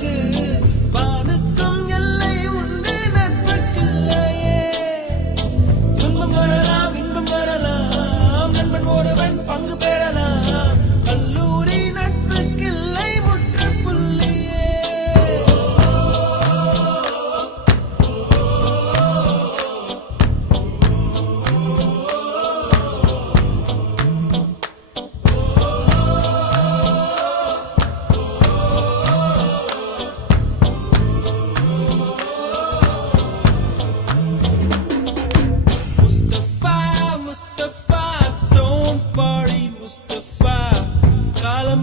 பிறகு வானுக்கும் எல்லை உண்டு நட்புக்கில்லையே. துன்பம் வரலாம் இன்பம் வரலாம் நண்பன் ஒருவன் பங்கு பெறலாம். கல்லூரி நட்புக்கில்லை முற்றுப்புள்ளியே. Mustafa, don't worry, Mustafa. Kalam